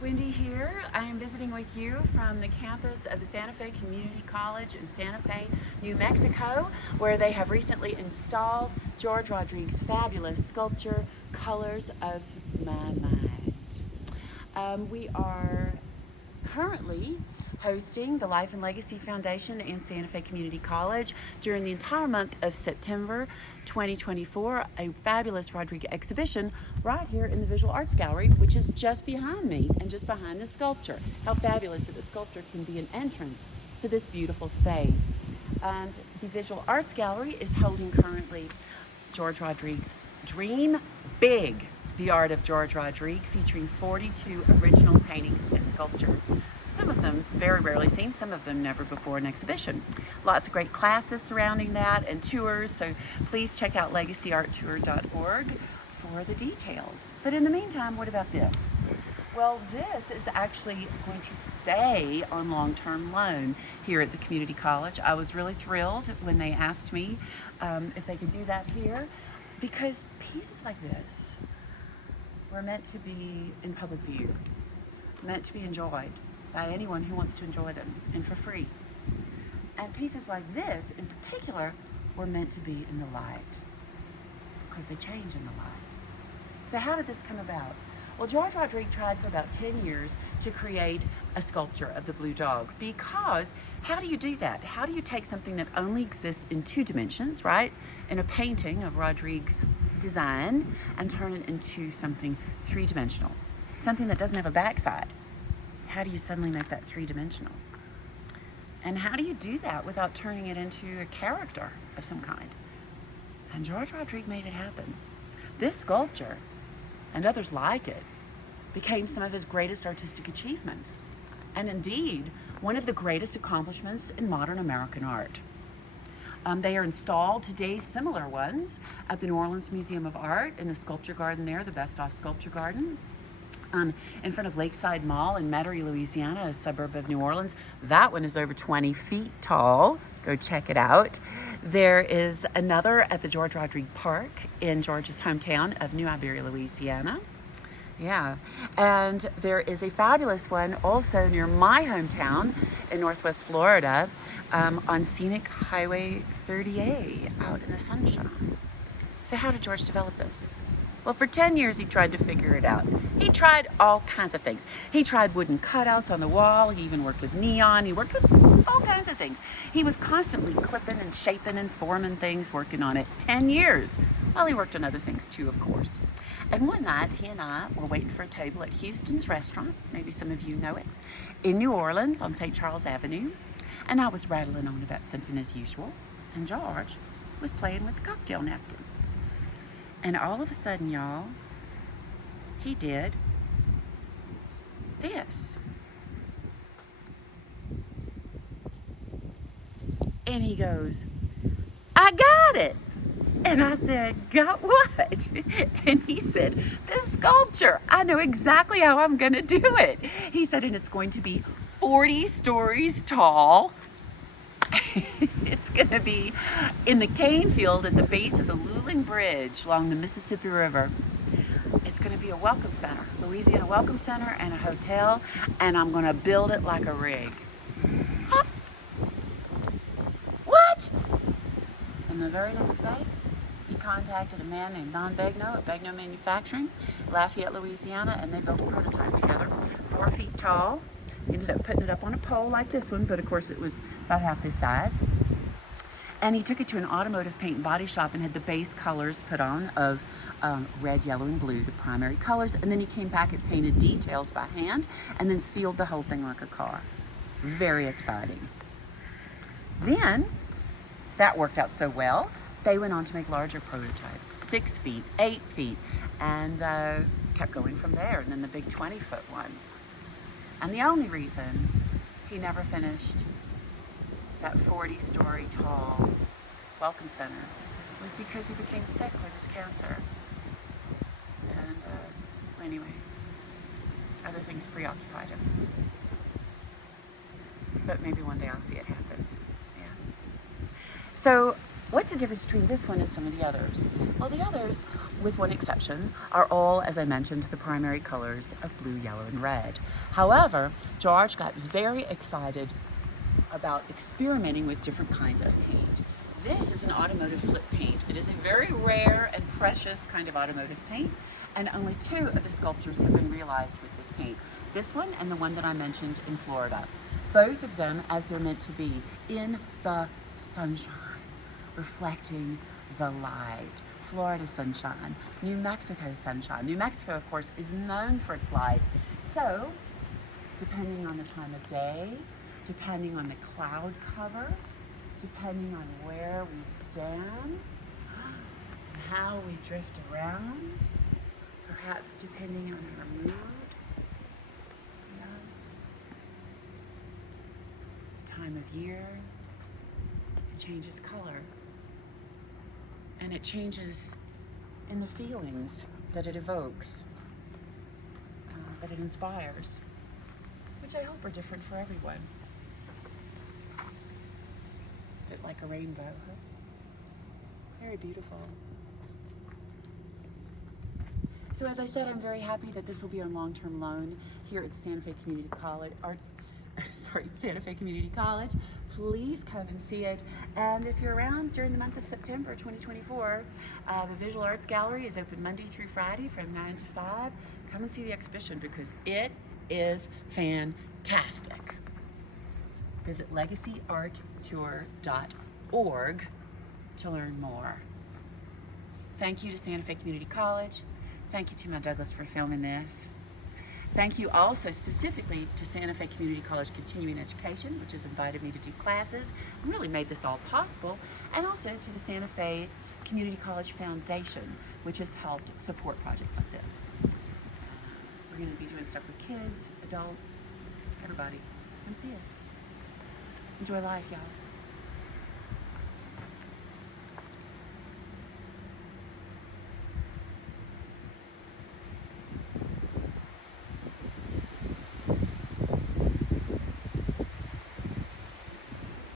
Wendy here. I am visiting with you from the campus of the Santa Fe Community College in Santa Fe, New Mexico, where they have recently installed George Rodrigue's fabulous sculpture, Colors of My Mind. We are currently hosting the Life and Legacy Foundation and Santa Fe Community College during the entire month of September 2024, a fabulous Rodrigue exhibition right here in the Visual Arts Gallery, which is just behind me and just behind the sculpture. How fabulous that the sculpture can be an entrance to this beautiful space. And the Visual Arts Gallery is holding currently George Rodrigue's Dream Big, the Art of George Rodrigue, featuring 42 original paintings and sculpture. Some of them very rarely seen, some of them never before an exhibition. Lots of great classes surrounding that and tours, so please check out legacyarttour.org for the details. But in the meantime, what about this? Well, this is actually going to stay on long-term loan here at the community college. I was really thrilled when they asked me if they could do that here, because pieces like this were meant to be in public view, meant to be enjoyed by anyone who wants to enjoy them, and for free. And pieces like this in particular were meant to be in the light, because they change in the light. So how did this come about? Well, George Rodrigue tried for about 10 years to create a sculpture of the blue dog, because how do you do that? How do you take something that only exists in two dimensions, right, in a painting of Rodrigue's design, and turn it into something three-dimensional, something that doesn't have a backside? How do you suddenly make that three-dimensional? And how do you do that without turning it into a character of some kind? And George Rodrigue made it happen. This sculpture, and others like it, became some of his greatest artistic achievements, and indeed one of the greatest accomplishments in modern American art. They are installed today, similar ones, at the New Orleans Museum of Art in the sculpture garden there, the Best Off Sculpture Garden. In front of Lakeside Mall in Metairie, Louisiana, a suburb of New Orleans. That one is over 20 feet tall. Go check it out. There is another at the George Rodrigue Park in George's hometown of New Iberia, Louisiana. Yeah, and there is a fabulous one also near my hometown in Northwest Florida on Scenic Highway 30A out in the sunshine. So how did George develop this? Well, for 10 years, he tried to figure it out. He tried all kinds of things. He tried wooden cutouts on the wall. He even worked with neon. He worked with all kinds of things. He was constantly clipping and shaping and forming things, working on it 10 years. Well, he worked on other things too, of course. And one night, he and I were waiting for a table at Houston's Restaurant, maybe some of you know it, in New Orleans on St. Charles Avenue. And I was rattling on about something as usual. And George was playing with the cocktail napkins. And all of a sudden, y'all, he did this. And he goes, "I got it." And I said, "Got what?" And he said, "This sculpture. I know exactly how I'm going to do it." He said, "And it's going to be 40 stories tall." It's going to be in the cane field at the base of the Luling Bridge along the Mississippi River. It's going to be a welcome center, Louisiana Welcome Center, and a hotel, and I'm going to build it like a rig. Huh? What? And the very next day, he contacted a man named Don Begnaud at Begnaud Manufacturing, Lafayette, Louisiana, and they built a prototype together, 4 feet tall. He ended up putting it up on a pole like this one, but of course it was about half this size. And he took it to an automotive paint and body shop and had the base colors put on of red, yellow, and blue, the primary colors. And then he came back and painted details by hand and then sealed the whole thing like a car. Very exciting. Then, that worked out so well, they went on to make larger prototypes, 6 feet, 8 feet, and kept going from there. And then the big 20-foot one. And the only reason he never finished that 40-story tall welcome center was because he became sick with his cancer. And anyway, other things preoccupied him. But maybe one day I'll see it happen. Yeah. So What's the difference between this one and some of the others? Well, the others, with one exception, are all, as I mentioned, the primary colors of blue, yellow, and red. However, George got very excited about experimenting with different kinds of paint. This is an automotive flip paint. It is a very rare and precious kind of automotive paint, and only 2 of the sculptures have been realized with this paint. This one and the one that I mentioned in Florida. Both of them as they're meant to be, in the sunshine, reflecting the light. Florida sunshine, New Mexico sunshine. New Mexico, of course, is known for its light. So, depending on the time of day, depending on the cloud cover, depending on where we stand, and how we drift around, perhaps depending on our mood, the time of year, it changes color. And it changes in the feelings that it evokes, that it inspires, which I hope are different for everyone. A bit like a rainbow, huh? Very beautiful. So as I said, I'm very happy that this will be on long-term loan here at the Santa Fe Community College Santa Fe Community College. Please come and see it. And if you're around during the month of September 2024, the Visual Arts Gallery is open Monday through Friday from 9 to 5. Come and see the exhibition because it is fantastic. Visit legacyarttour.org to learn more. Thank you to Santa Fe Community College. Thank you to my Douglas for filming this. Thank you also specifically to Santa Fe Community College Continuing Education, which has invited me to do classes and really made this all possible, and also to the Santa Fe Community College Foundation, which has helped support projects like this. We're going to be doing stuff with kids, adults, everybody. Come see us. Enjoy life, y'all.